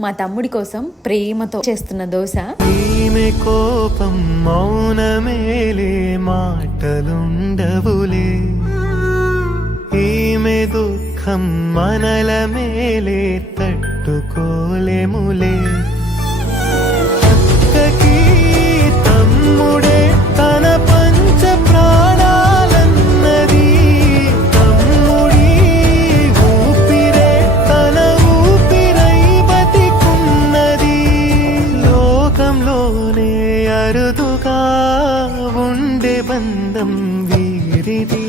మా తమ్ముడి కోసం ప్రేమతో చేస్తున్న దోశ. ఈమె కోపం మౌనమేలే, మాటలుండవులే. ఈమె దుఃఖం మనల మేలే, తట్టుకోలేములే. అక్కకి తమ్ముడే తన పంచ ప్రాణాలన్నది, తమ్ముడి ఊపిరే తన ఊపిరై బతికున్నది. లోకంలోనే అరుదుగా ఉండే బంధం వీరిది.